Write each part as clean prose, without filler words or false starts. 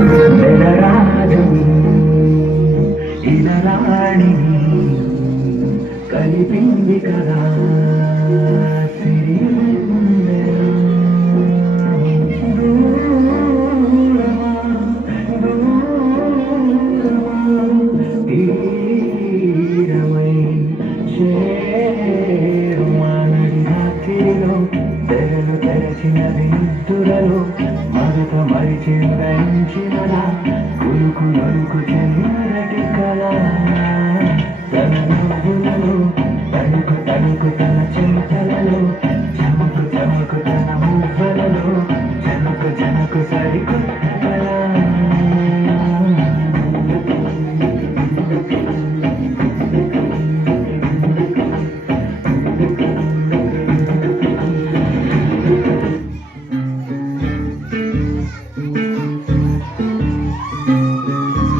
నెలరాజు ఇలరాణి కలిపింది కదా తీరమై చేరుమానడి రాత్రిలో తెరలు తెరచిన నిద్దురలో మరత మరిచి ఉదయించినలా కులుకు నలుకు చెన్నటి కళ తన నవ్వులలో తణుకు తణుకు తన చింతలలో చమకు చమకు తన మువ్వలలో జనకు జనకు సరికొత్త కళ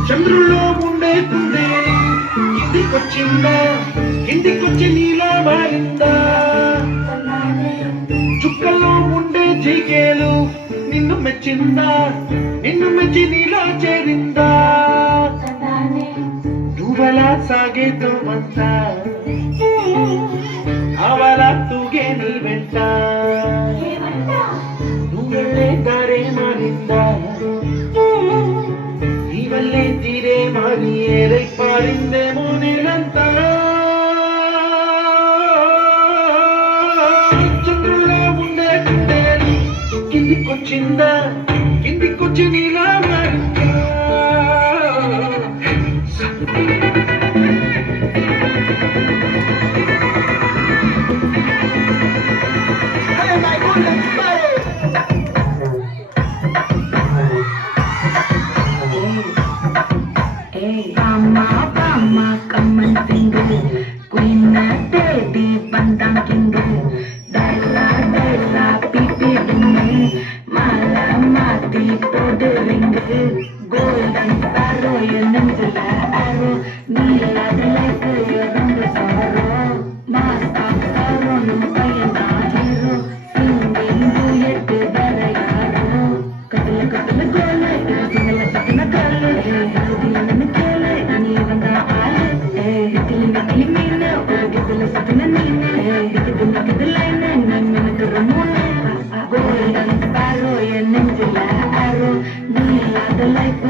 చంద్రుల్లో ఉండే కుందేలు కిందికొచ్చిందా కిందికొచ్చి నీలో మారిందా చుక్కల్లో ఉండే జీకేలు నిన్ను మెచ్చిందా నిన్ను మెచ్చి నీలో చేరిందా నువ్వలా సాగేతో అంతా అవలా తూగే నీ వెంట నువ్వెళ్ళే దారే మారిందా నీవల్లే తీరే మారి ఏరై పారిందేమో నేనంతా చంద్రుల్లో ఉండే కుందేలు కిందికొచ్చిందా కిందికొచ్చి నీలా మారిందా Pama, pama, come and sing it. Queen Teddy, Bandam King. Daira, daira, pipi ding. Mala, mati, podering. Golden sparrow, your ninja arrow. Neela, like your own sorrow. Master sorrow, no payana hero. Singing duet, barayaro. Katla, katla, gola, singala, sakna kalle. Golden sparrow, your ninja arrow, Neela the light.